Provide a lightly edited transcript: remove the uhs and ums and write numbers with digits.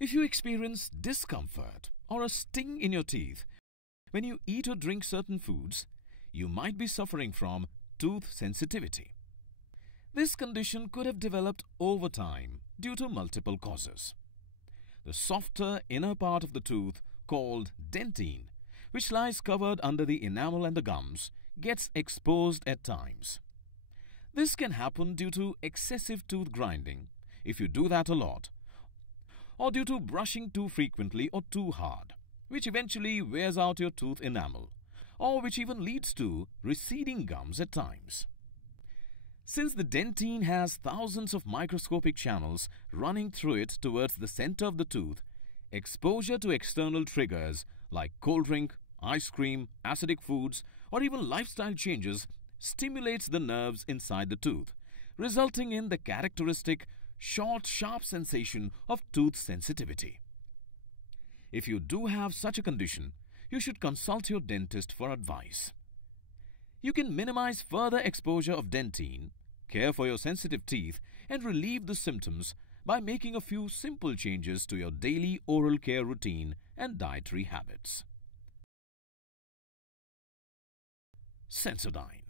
If you experience discomfort or a sting in your teeth when you eat or drink certain foods, you might be suffering from tooth sensitivity. This condition could have developed over time due to multiple causes. The softer inner part of the tooth, called dentine, which lies covered under the enamel and the gums, gets exposed at times. This can happen due to excessive tooth grinding, if you do that a lot, or due to brushing too frequently or too hard, which eventually wears out your tooth enamel, or which even leads to receding gums at times. Since the dentine has thousands of microscopic channels running through it towards the center of the tooth, exposure to external triggers like cold drink, ice cream, acidic foods, or even lifestyle changes stimulates the nerves inside the tooth, resulting in the characteristic short, sharp sensation of tooth sensitivity. If you do have such a condition, you should consult your dentist for advice. You can minimize further exposure of dentine, care for your sensitive teeth, and relieve the symptoms by making a few simple changes to your daily oral care routine and dietary habits. Sensodyne.